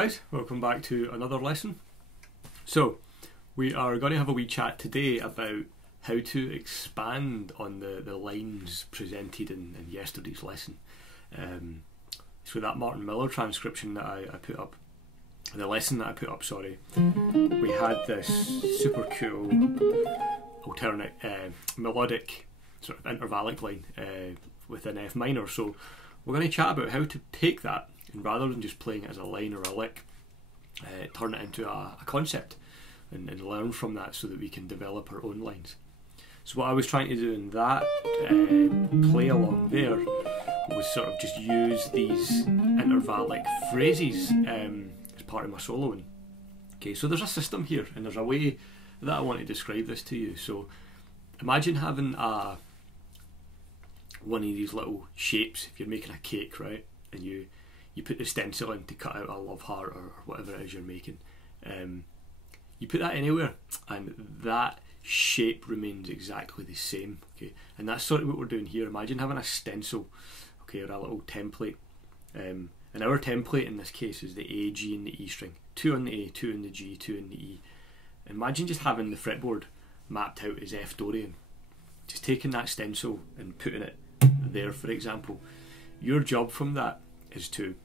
guys, welcome back to another lesson. So we are going to have a wee chat today about how to expand on the lines presented in yesterday's lesson. So that Martin Miller transcription that I put up, the lesson that I put up, sorry, we had this super cool alternate melodic sort of intervallic line with an F minor. So we're going to chat about how to take that, and rather than just playing it as a line or a lick, turn it into a concept and learn from that so that we can develop our own lines. So what I was trying to do in that play along there was sort of just use these intervallic phrases as part of my soloing. Okay, so there's a system here, and there's a way that I want to describe this to you. So imagine having one of these little shapes. If you're making a cake, right, and you put the stencil in to cut out a love heart or whatever it is you're making, you put that anywhere and that shape remains exactly the same. Okay, and that's sort of what we're doing here. Imagine having a stencil, okay, or a little template, and our template in this case is the A, G and the E string. 2 on the A, 2 on the G, 2 on the E. Imagine just having the fretboard mapped out as F Dorian, just taking that stencil and putting it there, for example. Your job from that is to,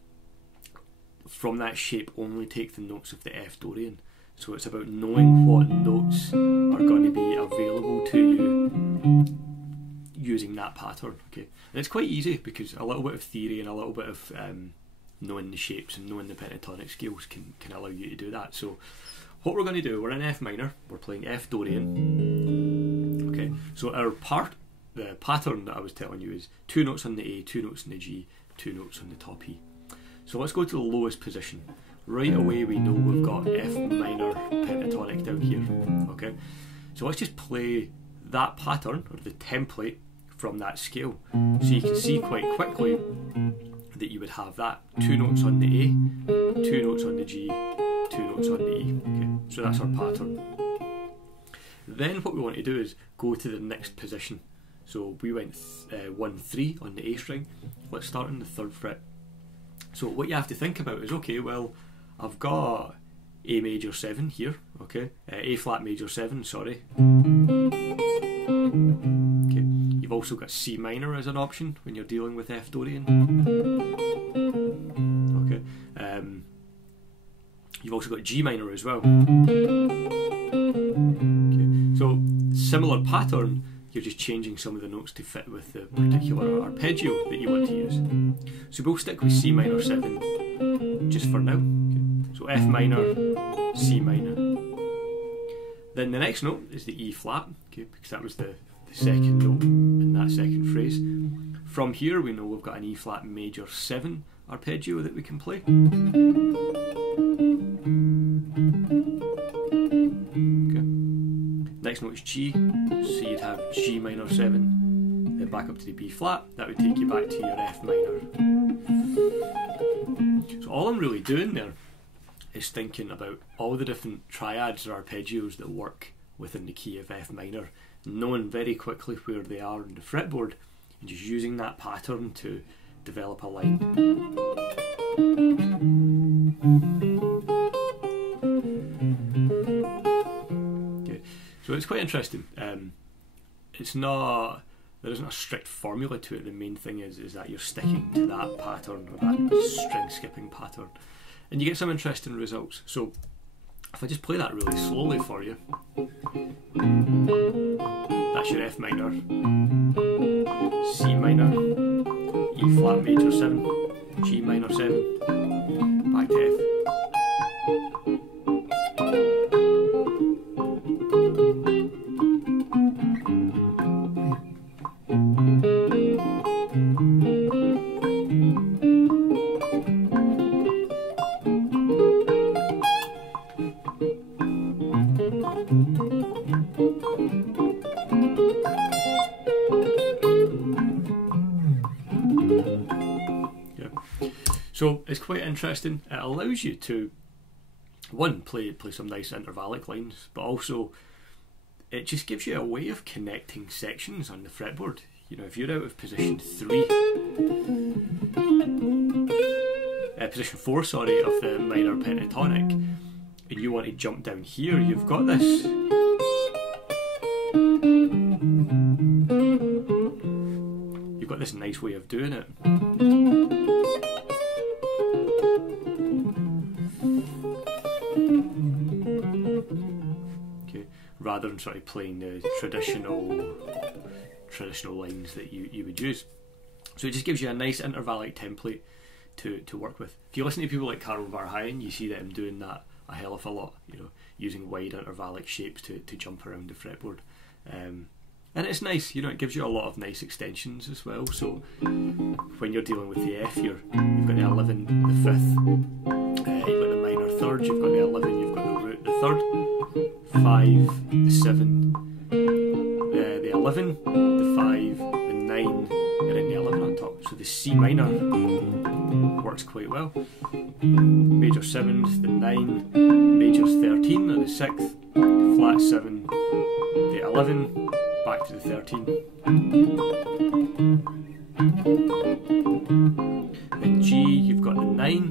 from that shape, only take the notes of the F Dorian. So it's about knowing what notes are going to be available to you using that pattern. Okay, and it's quite easy because a little bit of theory and a little bit of knowing the shapes and knowing the pentatonic scales can allow you to do that. So what we're going to do, we're in F minor, we're playing F Dorian. Okay, so the pattern that I was telling you is 2 notes on the A, 2 notes on the G, 2 notes on the top E. So let's go to the lowest position. Right away we know we've got F minor pentatonic down here. Okay, so let's just play that pattern, or the template, from that scale. So you can see quite quickly that you would have that 2 notes on the A, 2 notes on the G, 2 notes on the E. Okay, so that's our pattern. Then what we want to do is go to the next position. So we went 1-3 on the A string. Let's start on the 3rd fret. So what you have to think about is, okay, well, I've got A major 7 here, okay, A flat major 7, sorry. Okay, you've also got C minor as an option when you're dealing with F Dorian. Okay, you've also got G minor as well. Okay, so similar pattern. You're just changing some of the notes to fit with the particular arpeggio that you want to use. So we'll stick with C minor 7 just for now. Okay. So F minor, C minor. Then the next note is the E flat, okay, because that was the second note in that second phrase. From here we know we've got an E flat major 7 arpeggio that we can play. Next note is G, so you'd have G minor 7, then back up to the B flat. That would take you back to your F minor. So all I'm really doing there is thinking about all the different triads or arpeggios that work within the key of F minor, knowing very quickly where they are on the fretboard, and just using that pattern to develop a line. So it's quite interesting. There isn't a strict formula to it. The main thing is that you're sticking to that pattern, or that string skipping pattern, and you get some interesting results. So if I just play that really slowly for you, that's your F minor, C minor, E flat major 7, G minor 7, back to F. So it's quite interesting. It allows you to, one, play some nice intervallic lines, but also it just gives you a way of connecting sections on the fretboard. You know, if you're out of position 3, position 4, sorry, of the minor pentatonic, and you want to jump down here, you've got this. You've got this nice way of doing it. Okay, rather than sort of playing the traditional lines that you would use. So it just gives you a nice intervallic template to work with. If you listen to people like Karl Verheyen, you see them doing that a hell of a lot, you know, using wide intervallic shapes to jump around the fretboard. And it's nice, you know, it gives you a lot of nice extensions as well. So when you're dealing with the F, you've got the 11, the 5th, you've got the minor 3rd, you've got the 11, you've got the root, the 3rd, 5, the 7, the 11, the 5, the 9, and then the 11 on top. So the C minor works quite well. Major 7th, the 9, major 13 at the 6th, flat 7, the 11, back to the 13. In G, you've got the 9,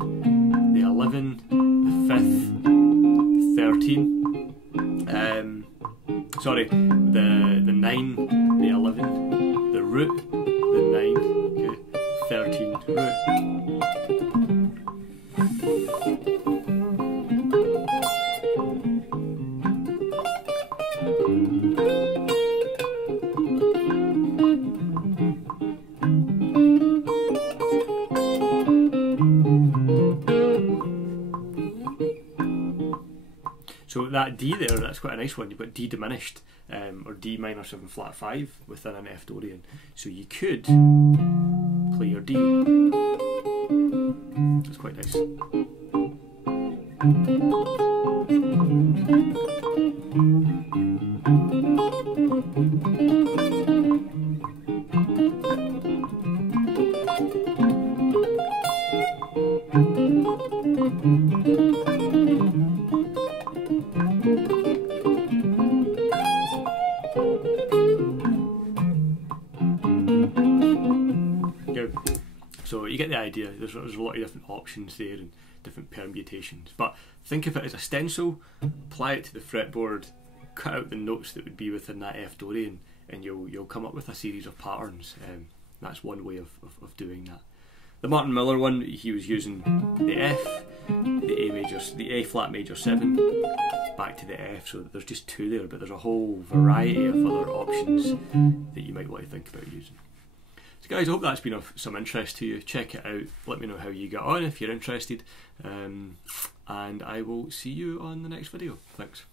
the 11, the 5th, the 13. Sorry, the 9, the 11, the root, the 9, okay, 13, root. So that D there, that's quite a nice one. You've got D diminished, or D minor 7 flat 5 within an F Dorian. So you could play your D. That's quite nice. So you get the idea, there's a lot of different options there and different permutations, but think of it as a stencil, apply it to the fretboard, cut out the notes that would be within that F Dorian, and you'll come up with a series of patterns. That's one way of doing that. The Martin Miller one, he was using the F, the A flat major 7, back to the F, so there's just 2 there, but there's a whole variety of other options that you might want to think about using. So guys, I hope that's been of some interest to you. Check it out, let me know how you get on if you're interested, and I will see you on the next video. Thanks.